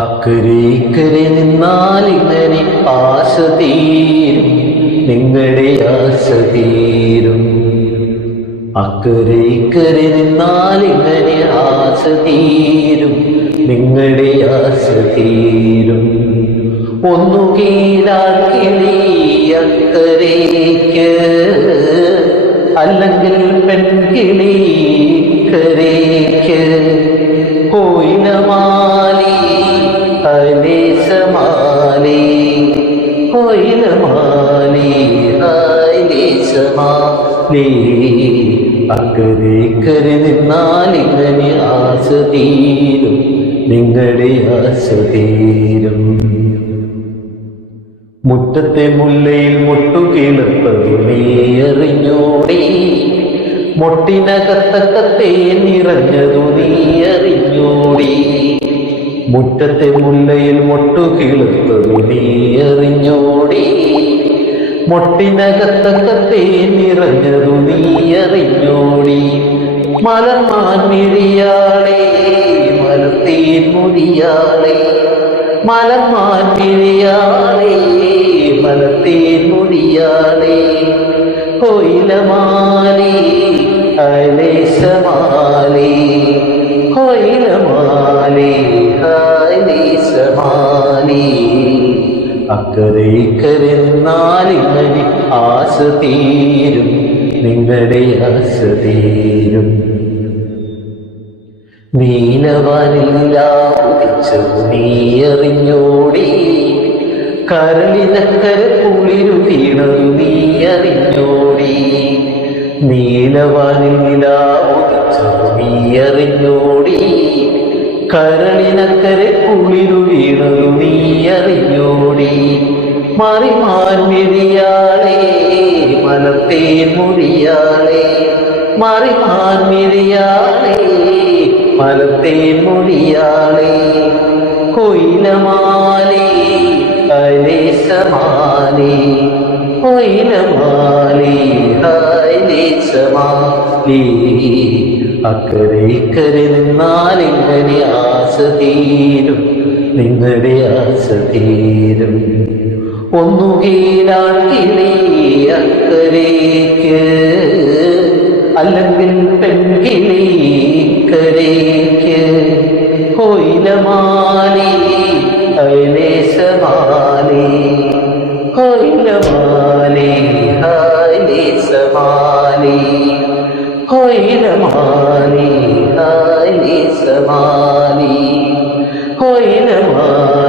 അക്കരെ ഇക്കരെ നിന്നാൽ ഇങ്ങനെ ആശ തീരും, നിങ്ങളുടെ ആശ തീരും. അക്കരെ ഇക്കരെ നിന്നാൽ ഇങ്ങനെ ആശ തീരും, നിങ്ങളുടെ ആശ തീരും. ഒന്നു കീഴാക്കിളി അക്കരേക്ക്, അല്ലെങ്കിൽ പെൺകിളി കരേക്ക്. കോയിലമാലി ഹൈലേശമാലി, കോയിലമാലി ഹൈലേശമാലി. അക്കരെ ഇക്കരെ നിന്നാൽ ഇങ്ങനെ ആശ തീരും, നിങ്ങളുടെ ആശ തീരും. മുറ്റത്തെ മുല്ലയിൽ മുട്ടുകിളപ്പതു നീ അറിഞ്ഞോടി, മുട്ടിനകത്തക്കത്തെ നിറഞ്ഞതു നീ അറിഞ്ഞോടി. മുറ്റത്തെ മുല്ലയിൽ മുട്ടുകിളപ്പതു നീ അറിഞ്ഞോടി, മുട്ടിനകത്തക്കത്തെ നിറഞ്ഞതു നീ അറിഞ്ഞോടി. മലർമാൻ മിഴിയാളെ മലർത്തേൻ മുടിയാളെ, മലർമാൻ മിഴിയാളെ മലർത്തേൻ മുടിയാളെ. കോയിലമാലി ഹൈലേശമാലി, കോയിലമാലി ഹൈലേശമാലി. അക്കരെ ഇക്കരെ നിന്നാൽ ഇങ്ങനെ ആശ തീരും, നിങ്ങളുടെ ആശ തീരും. നീലവാനിലാവുദിച്ചു നീ അറിഞ്ഞോടി, കരളിനക്കര കുളിരു വീണതു നീ അറിഞ്ഞോടി. നീലവാനിലാവുദിച്ചു നീ അറിഞ്ഞോടി, കരളിനക്കര കുളിരു വീണതു നീ അറിഞ്ഞോടി. മറിമാൻ മിഴിയാളെ മലർത്തേൻ മുടിയാളെ, മറിമാൻ മിഴിയാളെ മലർത്തേൻ മുടിയാളെ. കോയിലമാലി ഹൈലേശമാലി, കോയിലമാലി ഹൈലേശമാലി. അക്കരെ ഇക്കരെ നിന്നാൽ ഇങ്ങനെ ആശ തീരും, നിങ്ങളുടെ ആശ തീരും. ഒന്നു കീഴാക്കിളി അക്കരേക്ക്, അല്ലെങ്കിൽ പെൺകിളി കരേക്ക്. കോയിലമാലി ഹൈലേശമാലി, കോയിലമാലി ഹൈലേശമാലി, കോയിലമാലി ഹൈലേശമാലി, കോയിലമാലി